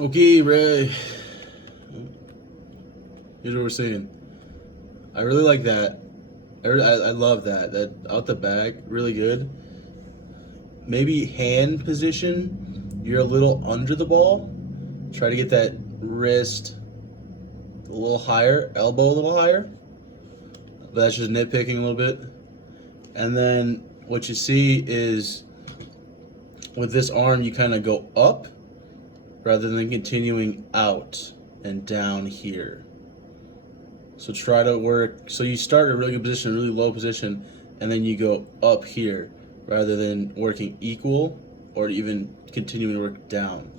Okay, Ray. Here's what we're saying. I really like that. I love that. That out the back, really good. Maybe hand position, you're a little under the ball. Try to get that wrist a little higher, elbow a little higher. But that's just nitpicking a little bit. And then what you see is with this arm, you kind of go up rather than continuing out and down here. So try to work, so you start in a really good position, a really low position, and then you go up here rather than working equal or even continuing to work down.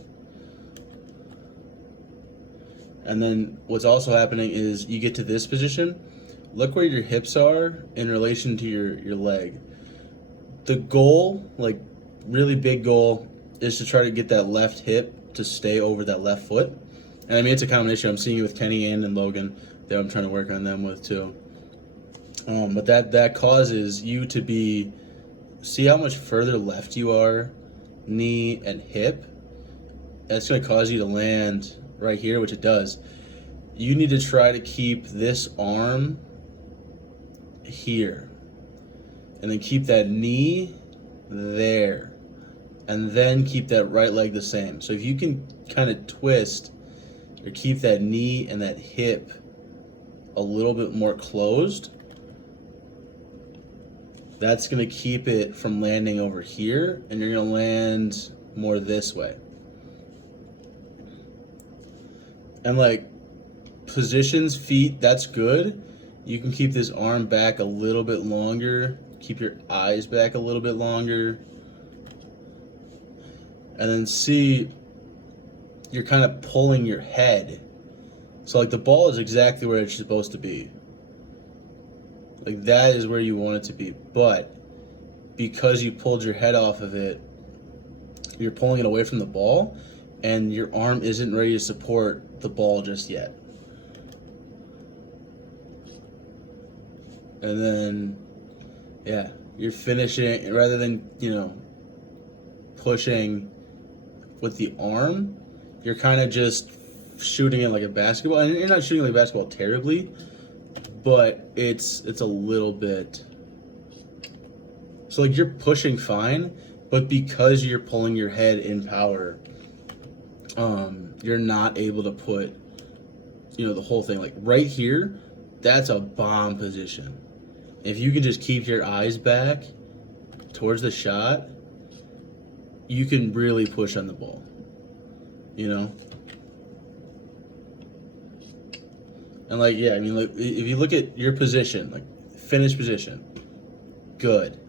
And then what's also happening is you get to this position, look where your hips are in relation to your leg. The goal, like really big goal, is to try to get that left hip to stay over that left foot. And I mean, it's a common issue. I'm seeing it with Kenny and Logan that I'm trying to work on them with too. But that causes you to be, see how much further left you are, knee and hip. That's going to cause you to land right here, which it does. You need to try to keep this arm here, and then keep that knee there, and then keep that right leg the same. So if you can kind of twist or keep that knee and that hip a little bit more closed, that's going to keep it from landing over here, and you're going to land more this way. And like positions, feet, that's good. You can keep this arm back a little bit longer, keep your eyes back a little bit longer, and then see you're kind of pulling your head. So like the ball is exactly where it's supposed to be. Like that is where you want it to be. But because you pulled your head off of it, you're pulling it away from the ball, and your arm isn't ready to support the ball just yet. And then, yeah, you're finishing, rather than, pushing with the arm, you're kind of just shooting it like a basketball. And you're not shooting like a basketball terribly, but it's a little bit. So like you're pushing fine, but because you're pulling your head in power, you're not able to put, the whole thing. Like right here, that's a bomb position. If you can just keep your eyes back towards the shot, you can really push on the ball, And like, yeah, I mean, like if you look at your position, like finish position, good,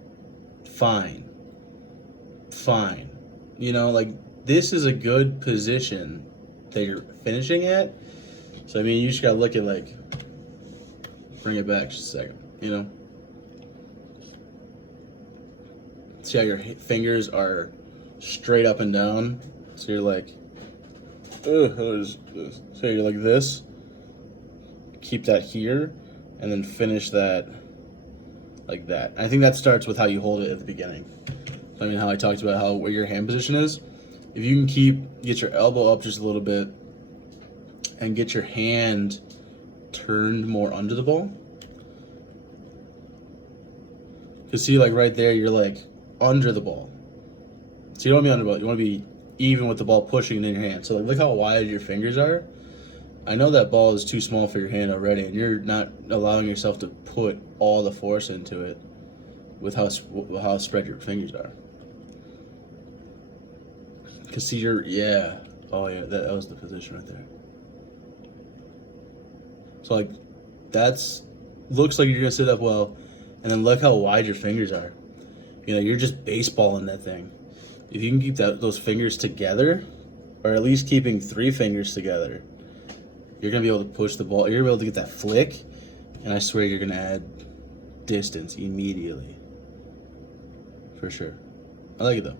fine. Like this is a good position that you're finishing at. So I mean, you just gotta look at like, bring it back just a second, See how your fingers are straight up and down. So you're like, so you're like this. Keep that here, and then finish that like that. I think that starts with how you hold it at the beginning. I mean, how I talked about where your hand position is. If you can get your elbow up just a little bit and get your hand turned more under the ball. Because see, like right there, you're like under the ball. So you don't want to be under the ball. You want to be even with the ball pushing in your hand. So like, look how wide your fingers are. I know that ball is too small for your hand already, and you're not allowing yourself to put all the force into it with how spread your fingers are. Cause see that was the position right there. So like, looks like you're gonna sit up well, and then look how wide your fingers are. You're just baseballing that thing. If you can keep those fingers together, or at least keeping 3 fingers together, you're going to be able to push the ball. You're going to be able to get that flick, and I swear you're going to add distance immediately. For sure. I like it, though.